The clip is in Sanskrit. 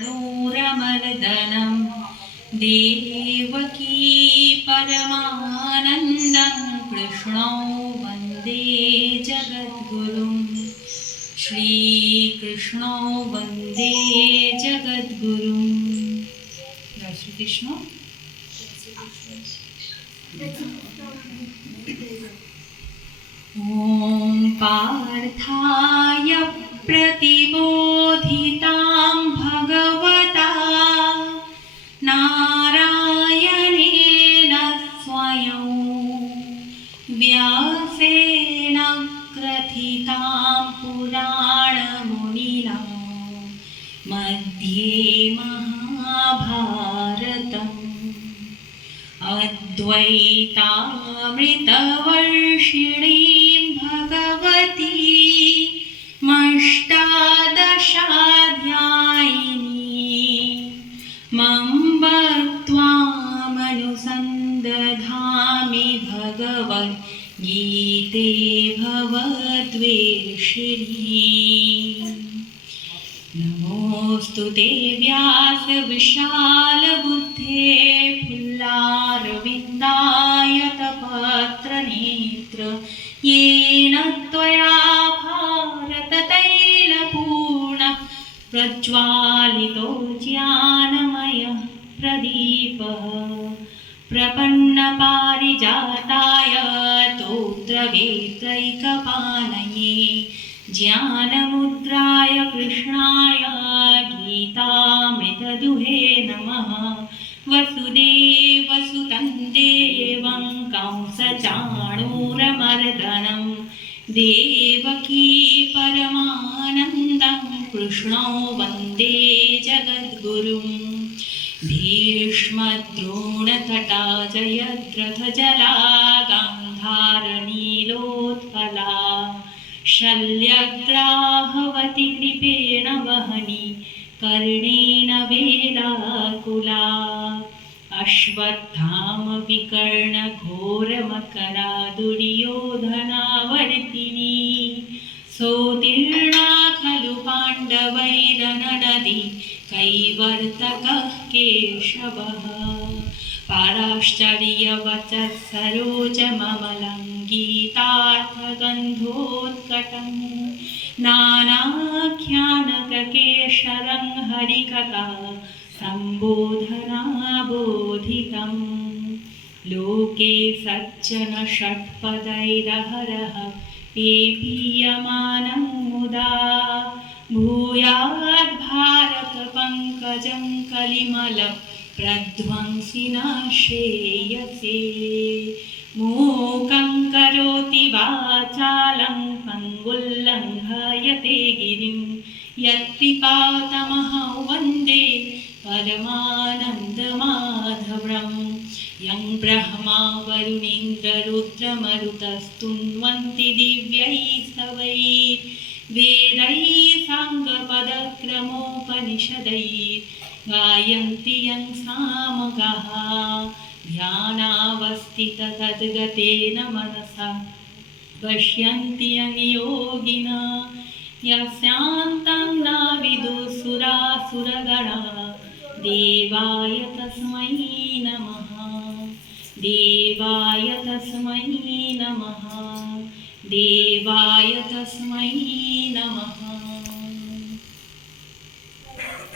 णोरमर्दनं देवकी परमानन्दं कृष्णौ वन्दे जगद्गुरुं श्रीकृष्णौ वन्दे जगद्गुरुं। जय श्री कृष्ण। ॐ पार्थाय प्रतिबोधितां भगवता नारायणेन स्वयं व्यासेन ग्रथितां पुराणमुनिना मध्ये महाभारतम् अद्वैतामृतवर्षिणीं भगवतीमष्टादशाध्यायिनीं त्वामनुसन्दधामि भगवद्गीते भवद्वेषिणी। नमोऽस्तु ते व्यासविशालबुद्धे फुल्लारविन्दायतपत्रनेत्र येन त्वया भारततैलपूर्णः प्रज्वालितो ज्ञानमयः प्रदीपः प्रपन्नपारिजाताय तोत्रवेत्रैकपाणये ज्ञानमुद्राय कृष्णाय गीतामृतदुहे नमः। वसुदेवसुतं देवं कंसचाणूरमर्दनं देवकी परमानन्दं कृष्णौ वन्दे जगद्गुरुं। भीष्मद्रोणतटा जयद्रथजला गान्धारनीलोत्पला शल्यग्राहवति कृपेण वहनी कर्णेन वेलाकुला अश्वत्थामविकर्णघोरमकरा दुर्योधनावर्तिनी सोत्तीर्णा खलु पाण्डवैरननदी कैवर्तकः केशवः पाराश्चर्यवचः सरोजममलं गीतार्थगन्धोत्कटं नानाख्यानककेशरं हरिकथा सम्बोधनाबोधितं लोके सज्जन षट्पदैरहरः पेपीयमानं मुदा भूयाद् भारतपङ्कजं कलिमलं प्रध्वंसिना श्रेयसे। मूकं करोति वाचालं पङ्गुल्लङ्घयते गिरिं यत्कृपातमहं वन्दे परमानन्दमाधवम्। यं ब्रह्मा वरुणेन्द्ररुद्रमरुतस्तुन्वन्ति दिव्यैस्तवैर्वेदैः साङ्गपदक्रमोपनिषदैः गायन्ति यं सामगाः ध्यानावस्थिततद्गतेन मनसा पश्यन्ति यं योगिनः यस्यान्तं न विदुसुरासुरगणाः देवाय तस्मै नमः। देवाय तस्मै नमः। देवाय तस्मै नमः।